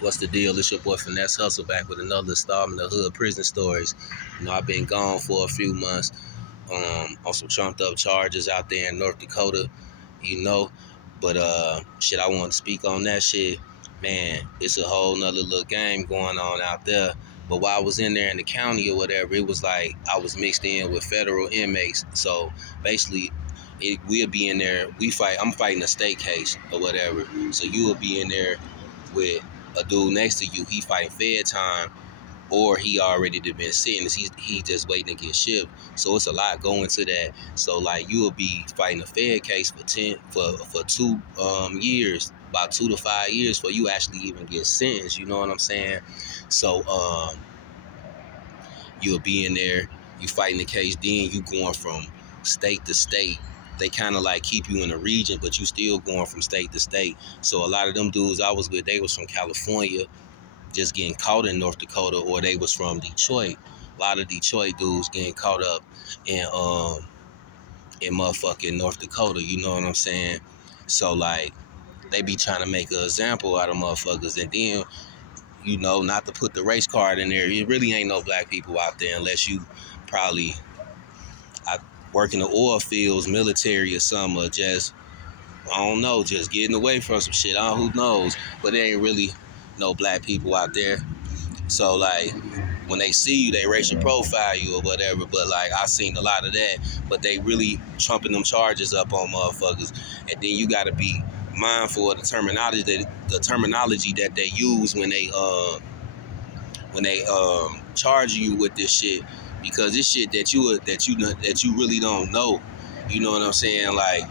What's the deal? It's your boy Finesse Hustle back with another installment of Hood Prison Stories. I've been gone for a few months on some trumped up charges out there in North Dakota, you know. But shit, I want to speak on that shit. Man, it's a whole nother little game going on out there. But while I was in there in the county or whatever, it was like I was mixed in with federal inmates. So basically, we'll be in there. I'm fighting a state case or whatever. So you will be in there with a dude next to you. He fighting fed time, or he already been sentenced. He just waiting to get shipped. So it's a lot going to that. So like you will be fighting a fed case for 2 years, about 2 to 5 years, before you actually even get sentenced. You know what I'm saying? So you'll be in there, you fighting the case, then you going from state to state. They kind of like keep you in a region, but you still going from state to state. So a lot of them dudes I was with, they was from California, just getting caught in North Dakota, or they was from Detroit. A lot of Detroit dudes getting caught up in motherfucking North Dakota. You know what I'm saying? So like they be trying to make an example out of motherfuckers, and then not to put the race card in there. It really ain't no black people out there unless you probably work in the oil fields, military or something, or just, I don't know, just getting away from some shit. Who knows? But there ain't really no black people out there. So like when they see you, they racial profile you or whatever. But like I seen a lot of that. But they really trumping them charges up on motherfuckers. And then you gotta be mindful of the terminology that they use when they charge you with this shit, because this shit that you really don't know. You know what I'm saying? Like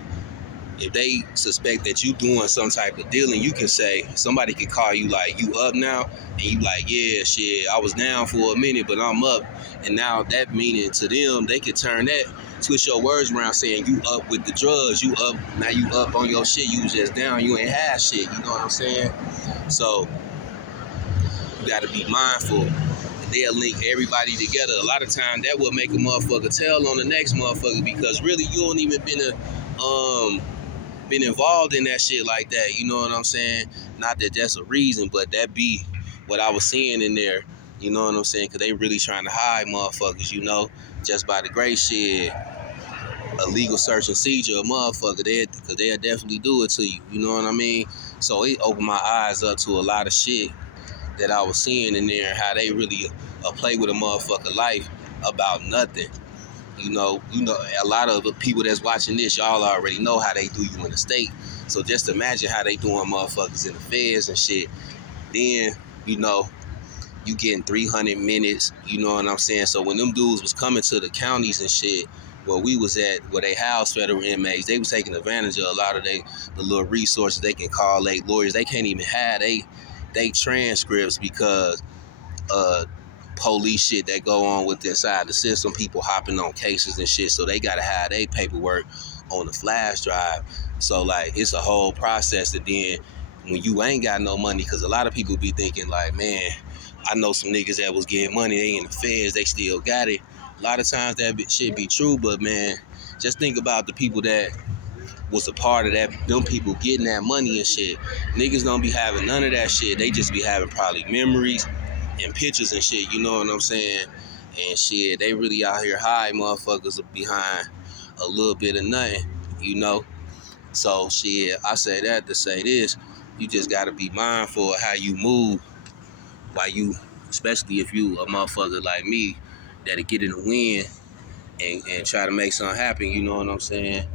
if they suspect that you doing some type of dealing, you can say, somebody could call you like, you up now? And you like, yeah, shit, I was down for a minute, but I'm up. And now that meaning to them, they could turn that, twist your words around saying you up with the drugs, you up, now you up on your shit, you was just down, you ain't had shit, you know what I'm saying? So you gotta be mindful. They'll link everybody together. A lot of times that will make a motherfucker tell on the next motherfucker, because really you don't even been involved in that shit like that. You know what I'm saying? Not that that's a reason, but that be what I was seeing in there. You know what I'm saying? Because they really trying to hide motherfuckers, just by the great shit. A legal search and seizure, a motherfucker, because they'll definitely do it to you. You know what I mean? So it opened my eyes up to a lot of shit that I was seeing in there, how they really play with a motherfucker life about nothing. A lot of the people that's watching this, y'all already know how they do you in the state. So just imagine how they doing motherfuckers in the feds and shit. Then, you getting 300 minutes, you know what I'm saying? So when them dudes was coming to the counties and shit, where we was at, where they housed federal inmates, they was taking advantage of a lot of the little resources they can call late lawyers. They can't even have they transcripts because police shit that go on with inside the system, people hopping on cases and shit, so they gotta have their paperwork on the flash drive. So like it's a whole process. And then when you ain't got no money, because a lot of people be thinking like, man, I know some niggas that was getting money, they in the feds, they still got it. A lot of times that shit be true, but man, just think about the people that was a part of that, them people getting that money and shit. Niggas don't be having none of that shit. They just be having probably memories and pictures and shit, you know what I'm saying? And shit, they really out here high motherfuckers behind a little bit of nothing, you know? So shit, I say that to say this, you just gotta be mindful of how you move while you, especially if you a motherfucker like me, that'll get in the wind and try to make something happen, you know what I'm saying?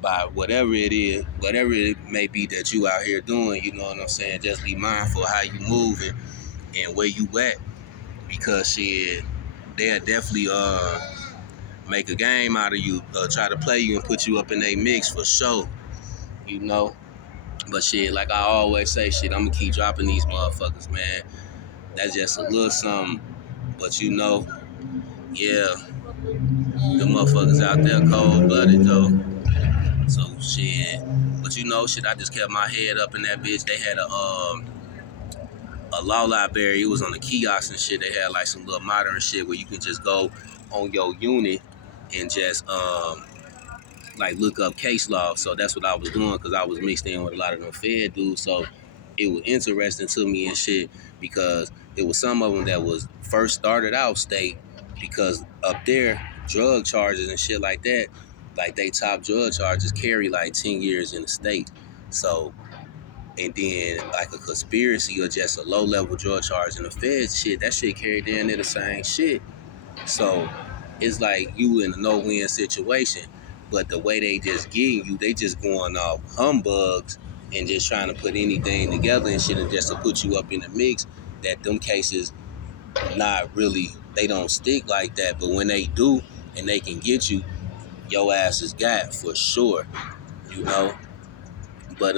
By whatever it is, whatever it may be that you out here doing, you know what I'm saying? Just be mindful of how you moving and where you at, because shit, they'll definitely make a game out of you, try to play you and put you up in a mix for sure, you know. But shit, like I always say, shit, I'm gonna keep dropping these motherfuckers, man. That's just a little something, but yeah, the motherfuckers out there cold blooded though. So shit, but shit, I just kept my head up in that bitch. They had a law library. It was on the kiosk and shit. They had like some little modern shit where you can just go on your unit and just like look up case law. So that's what I was doing, because I was mixed in with a lot of them Fed dudes. So it was interesting to me and shit because it was some of them that was first started out state because up there drug charges and shit like that, like they top drug charges carry like 10 years in the state. So and then like a conspiracy or just a low level drug charge in the feds shit, that shit carried down there the same shit. So it's like you in a no-win situation, but the way they just getting you, they just going off humbugs and just trying to put anything together and shit and just to put you up in the mix. That them cases not really, they don't stick like that, but when they do and they can get you, your ass is got for sure, you know. But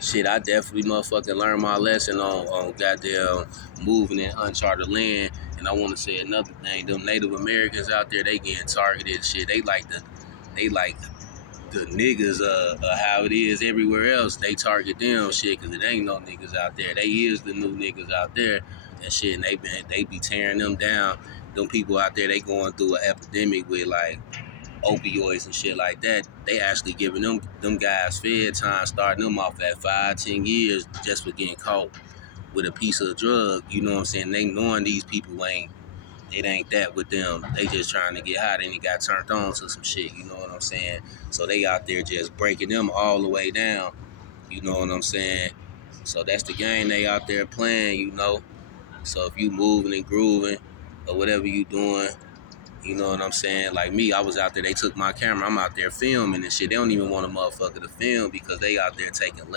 shit, I definitely motherfucking learned my lesson on goddamn moving in uncharted land. And I want to say another thing: them Native Americans out there, they getting targeted. Shit, they like the niggas how it is everywhere else. They target them shit because it ain't no niggas out there. They is the new niggas out there and shit. And they be tearing them down. Them people out there, they going through an epidemic with like opioids and shit like that. They actually giving them guys fed time, starting them off at 5-10 years just for getting caught with a piece of drug. You know what I'm saying? They knowing these people it ain't that with them. They just trying to get high. Then they got turned on to some shit. You know what I'm saying? So they out there just breaking them all the way down. You know what I'm saying? So that's the game they out there playing. You know. So if you moving and grooving or whatever you doing, you know what I'm saying? Like me, I was out there, they took my camera, I'm out there filming and shit. They don't even want a motherfucker to film because they out there taking land.